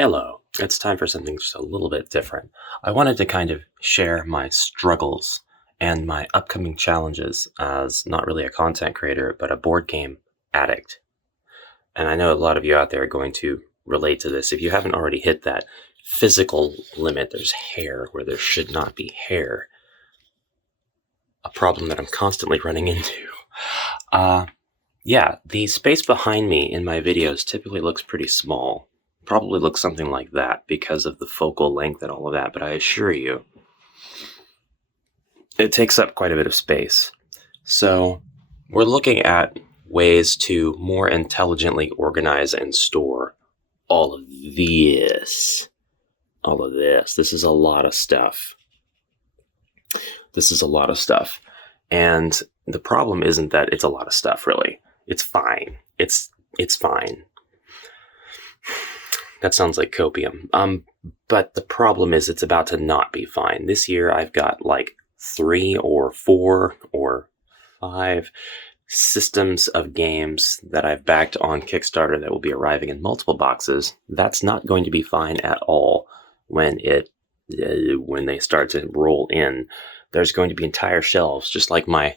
Hello. It's time for something just a little bit different. I wanted to kind of share my struggles and my upcoming challenges as not really a content creator, but a board game addict. And I know a lot of you out there are going to relate to this. If you haven't already hit that physical limit, there's hair where there should not be hair. A problem that I'm constantly running into. The space behind me in my videos typically looks pretty small. Probably looks something like that because of the focal length and all of that, but I assure you, it takes up quite a bit of space. So we're looking at ways to more intelligently organize and store all of this. All of this. This is a lot of stuff. And the problem isn't that it's a lot of stuff, really. It's fine. It's fine. That sounds like copium. But the problem is it's about to not be fine. This year I've got like 3 or 4 or 5 systems of games that I've backed on Kickstarter that will be arriving in multiple boxes. That's not going to be fine at all when they start to roll in. There's going to be entire shelves, just like my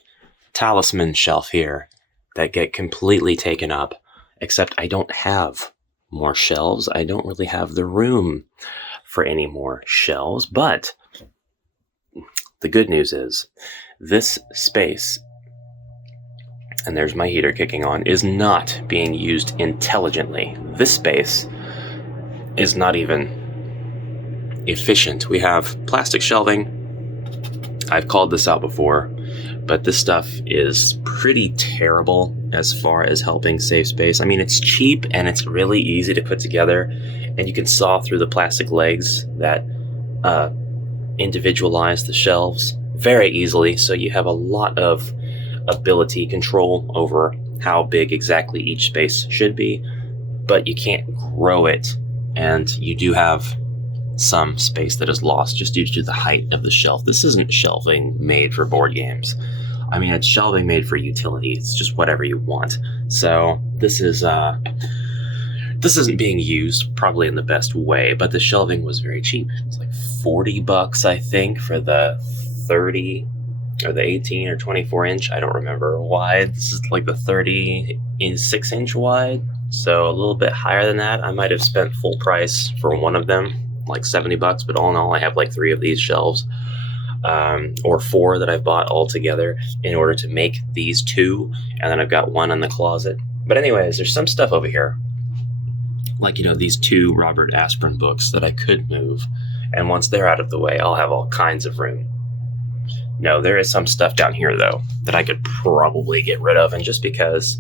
talisman shelf here, that get completely taken up, except I don't have more shelves. I don't really have the room for any more shelves, but the good news is this space, and there's my heater kicking on, is not being used intelligently. This space is not even efficient. We have plastic shelving. I've called this out before, but this stuff is pretty terrible as far as helping save space. I mean, it's cheap and it's really easy to put together, and you can saw through the plastic legs that individualize the shelves very easily, so you have a lot of ability control over how big exactly each space should be, but you can't grow it, and you do have some space that is lost just due to the height of the shelf. This isn't shelving made for board games. I mean, it's shelving made for utility. It's just whatever you want. So this isn't being used probably in the best way, but the shelving was very cheap. It's like $40, I think, for the 30 or the 18 or 24 inch. I don't remember wide. This is like the 36 inch wide. So a little bit higher than that. I might have spent full price for one of them, like $70, but all in all, I have like 3 of these shelves, or 4 that I've bought all together in order to make these 2, and then I've got 1 in the closet. But anyways, there's some stuff over here, like, these 2 Robert Aspirin books that I could move, and once they're out of the way, I'll have all kinds of room. No, there is some stuff down here, though, that I could probably get rid of, and just because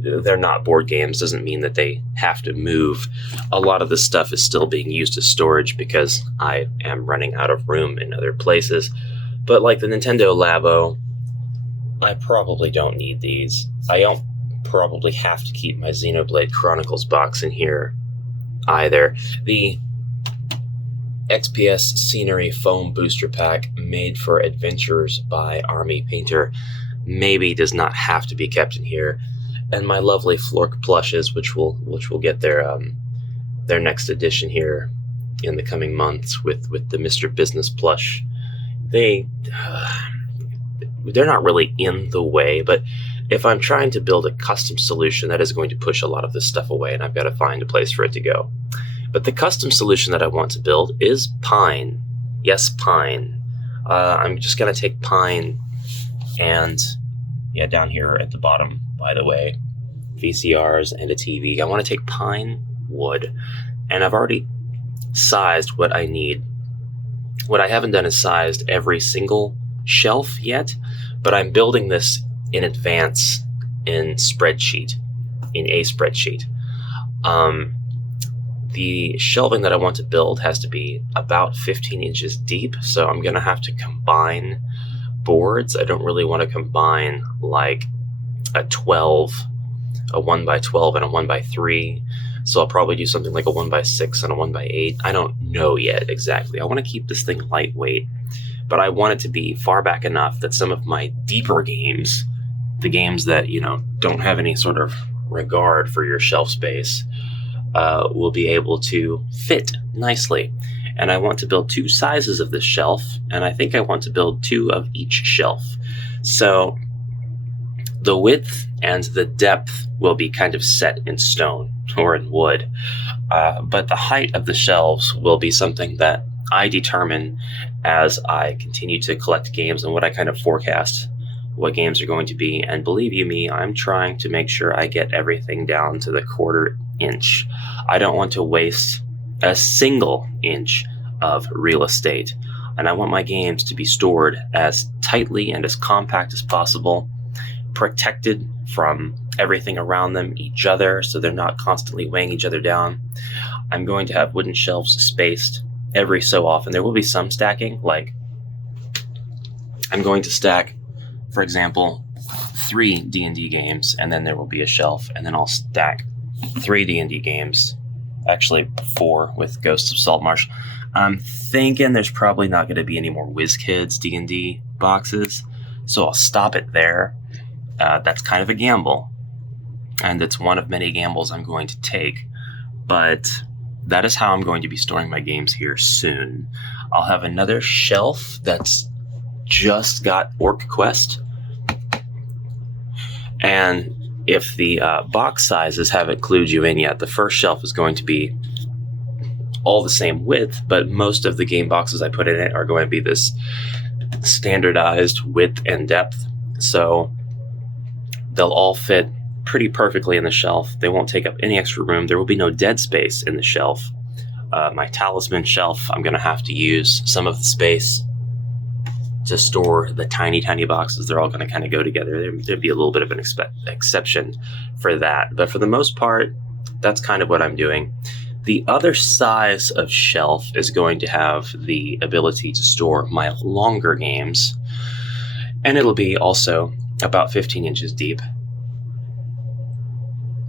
they're not board games doesn't mean that they have to move. A lot of this stuff is still being used as storage because I am running out of room in other places. But like the Nintendo Labo, I probably don't need these. I don't probably have to keep my Xenoblade Chronicles box in here either. The XPS Scenery Foam Booster Pack made for Adventures by Army Painter maybe does not have to be kept in here. And my lovely Flork plushes, which will get their next edition here in the coming months with the Mr. Business plush. They're not really in the way, but if I'm trying to build a custom solution, that is going to push a lot of this stuff away, and I've got to find a place for it to go. But the custom solution that I want to build is pine. Yes, pine. I'm just going to take pine and, down here at the bottom, by the way, VCRs and a TV. I want to take pine wood, and I've already sized what I need. What I haven't done is sized every single shelf yet, but I'm building this in advance in a spreadsheet. The shelving that I want to build has to be about 15 inches deep, so I'm going to have to combine boards. I don't really want to combine like a 1x12 and a 1x3, so I'll probably do something like a 1x6 and a 1x8. I don't know yet exactly. I want to keep this thing lightweight, but I want it to be far back enough that some of my deeper games, the games that don't have any sort of regard for your shelf space, will be able to fit nicely. And I want to build 2 sizes of this shelf, and I think I want to build 2 of each shelf. So the width and the depth will be kind of set in stone or in wood, but the height of the shelves will be something that I determine as I continue to collect games and what I kind of forecast what games are going to be. And believe you me, I'm trying to make sure I get everything down to the 1/4 inch. I don't want to waste a single inch of real estate, and I want my games to be stored as tightly and as compact as possible, protected from everything around them, each other, so they're not constantly weighing each other down. I'm going to have wooden shelves spaced every so often. There will be some stacking, like I'm going to stack, for example, 3 D&D games, and then there will be a shelf, and then I'll stack 3 D&D games, actually 4 with Ghosts of Saltmarsh. I'm thinking there's probably not going to be any more WizKids D&D boxes, so I'll stop it there. That's kind of a gamble, and it's one of many gambles I'm going to take, but that is how I'm going to be storing my games here soon. I'll have another shelf that's just got Orc Quest, and if the box sizes haven't clued you in yet, the first shelf is going to be all the same width, but most of the game boxes I put in it are going to be this standardized width and depth, so they'll all fit pretty perfectly in the shelf. They won't take up any extra room. There will be no dead space in the shelf. My talisman shelf, I'm going to have to use some of the space to store the tiny, tiny boxes. They're all going to kind of go together. There'd be a little bit of an exception for that. But for the most part, that's kind of what I'm doing. The other size of shelf is going to have the ability to store my longer games, and it'll be also about 15 inches deep.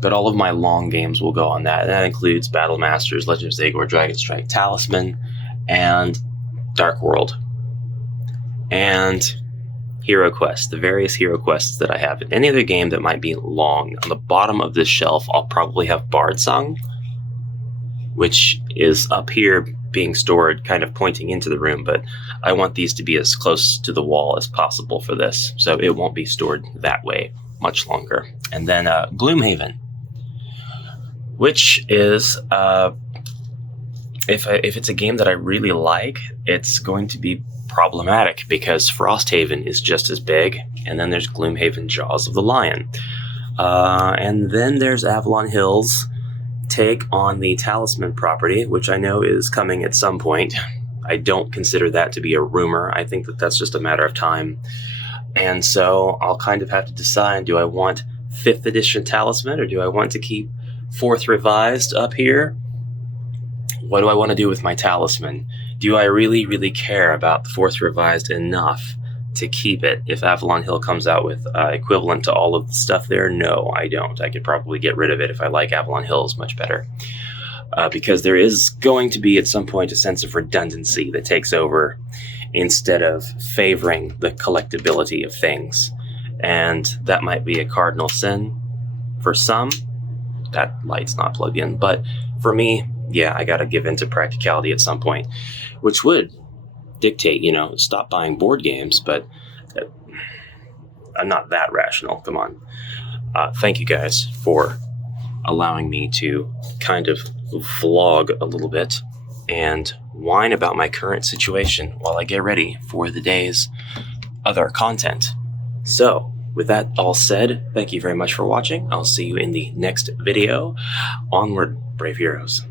But all of my long games will go on that. And that includes Battle Masters, Legend of Zagor, Dragon Strike, Talisman, and Dark World. And Hero Quest, the various Hero Quests that I have. In any other game that might be long, on the bottom of this shelf, I'll probably have Bard Song, which is up here being stored kind of pointing into the room, but I want these to be as close to the wall as possible for this, so it won't be stored that way much longer. And then Gloomhaven, which is, if it's a game that I really like, it's going to be problematic because Frosthaven is just as big, and then there's Gloomhaven Jaws of the Lion. And then there's Avalon Hill's take on the Talisman property, which I know is coming at some point. I don't consider that to be a rumor. I think that that's just a matter of time. And so I'll kind of have to decide, do I want 5th edition Talisman, or do I want to keep 4th Revised up here? What do I want to do with my Talisman? Do I really, really care about the 4th Revised enough to keep it? If Avalon Hill comes out with equivalent to all of the stuff there, no, I don't. I could probably get rid of it if I like Avalon Hills much better. Because there is going to be at some point a sense of redundancy that takes over instead of favoring the collectability of things. And that might be a cardinal sin for some. That light's not plugged in. But for me, yeah, I got to give in to practicality at some point, which would dictate, stop buying board games, but I'm not that rational. Come on. Thank you guys for allowing me to kind of vlog a little bit and whine about my current situation while I get ready for the day's other content. So, with that all said, thank you very much for watching. I'll see you in the next video. Onward, brave heroes.